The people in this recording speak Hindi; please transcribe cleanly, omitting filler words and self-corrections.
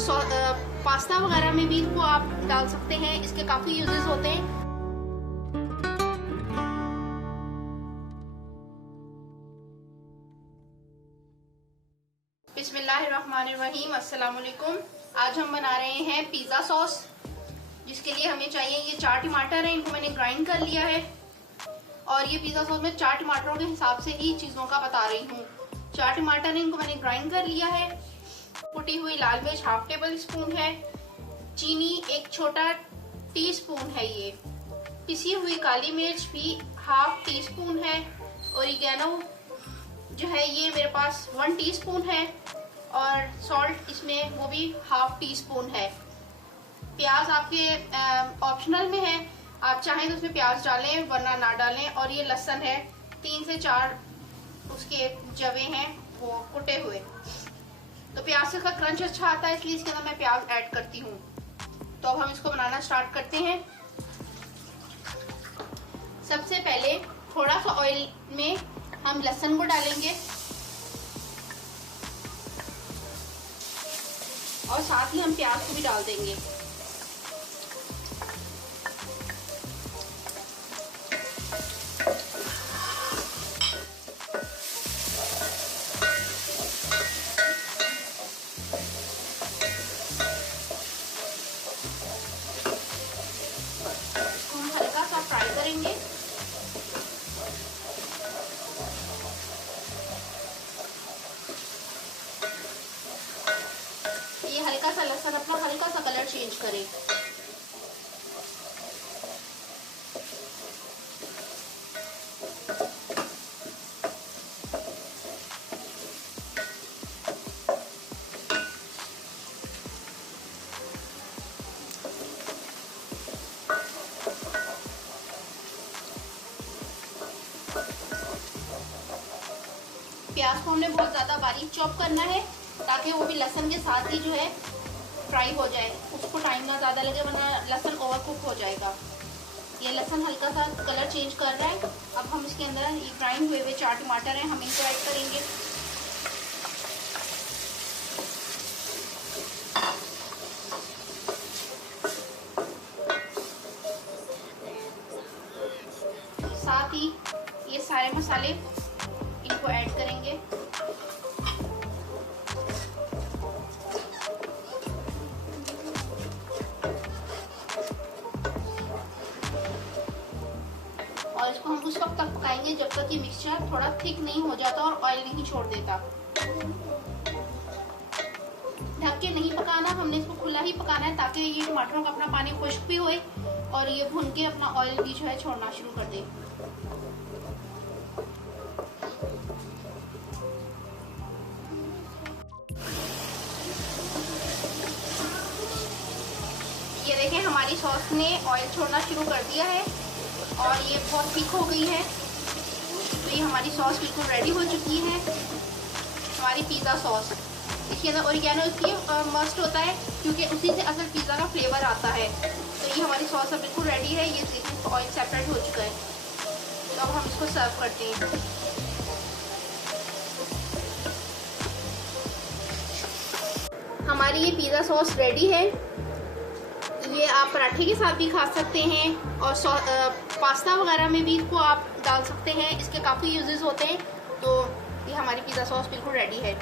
और पास्ता वगैरह में भी इसको आप डाल सकते हैं। इसके काफी यूजेस होते हैं। बिस्मिल्लाहिर्रहमानिर्रहीम, अस्सलाम वालेकुम। आज हम बना रहे हैं पिज़्ज़ा सॉस, जिसके लिए हमें चाहिए ये 4 टमाटर हैं। इनको मैंने ग्राइंड कर लिया है और ये पिज़्ज़ा सॉस में 4 टमाटरों के हिसाब से ही चीज़ों का बता रही हूँ। 4 टमाटर हैं, इनको मैंने ग्राइंड कर लिया है। कुटी हुई लाल मिर्च हाफ टेबल स्पून है। चीनी 1 छोटा टीस्पून है। ये पिसी हुई काली मिर्च भी हाफ टी स्पून है। ओरिगेनो जो है ये मेरे पास 1 टीस्पून है और सॉल्ट इसमें वो भी हाफ टी स्पून है। प्याज आपके ऑप्शनल में है, आप चाहें तो उसमें प्याज डालें वरना ना डालें। और ये लहसुन है, 3 से 4 उसके जवे हैं वो कुटे हुए। तो प्याज से का क्रंच अच्छा आता है, इसलिए इसके अंदर मैं प्याज ऐड करती हूँ। तो अब हम इसको बनाना स्टार्ट करते हैं। सबसे पहले थोड़ा सा ऑयल में हम लहसुन को डालेंगे और साथ ही हम प्याज को भी डाल देंगे। इसको हम हल्का सा फ्राई करेंगे। ये हल्का सा लहसुन अपना हल्का सा कलर चेंज करे। प्याज को हमने बहुत ज्यादा बारीक चॉप करना है ताकि वो भी लहसुन के साथ ही जो है फ्राई हो जाए। उसको टाइम ना ज़्यादा लगे वरना लहसुन ओवर कुक हो जाएगा। ये लहसुन हल्का सा कलर चेंज कर रहा है। अब हम इसके अंदर ये ग्राइंड हुए 4 टमाटर हैं, हम इनको ऐड करेंगे। साथ ही ये सारे मसाले इनको ऐड करेंगे। और इसको हम उस वक्त तक पकाएंगे जब तक ये मिक्सचर थोड़ा थिक नहीं हो जाता और ऑयल नहीं छोड़ देता। ढक के नहीं पकाना, हमने इसको खुला ही पकाना है ताकि ये टमाटरों का अपना पानी खुश्क भी होए और ये भून के अपना ऑयल भी जो है छोड़ना शुरू कर दे। ये देखें हमारी सॉस ने ऑयल छोड़ना शुरू कर दिया है और ये बहुत थिक हो गई है। तो ये हमारी सॉस बिल्कुल रेडी हो चुकी है, हमारी पिज़्ज़ा सॉस। इसके अंदर ओरिगेनो इसलिए मस्ट होता है क्योंकि उसी से असल पिज़्ज़ा का फ्लेवर आता है। तो ये हमारी सॉस अब बिल्कुल रेडी है। ये देखिए ऑयल सेपरेट हो चुका है। तो अब हम इसको सर्व करते हैं। हमारी ये पिज़्ज़ा सॉस रेडी है। ये आप पराठे के साथ भी खा सकते हैं और पास्ता वगैरह में भी इसको आप डाल सकते हैं। इसके काफ़ी यूजेस होते हैं। तो ये हमारी पिज़्ज़ा सॉस बिल्कुल रेडी है।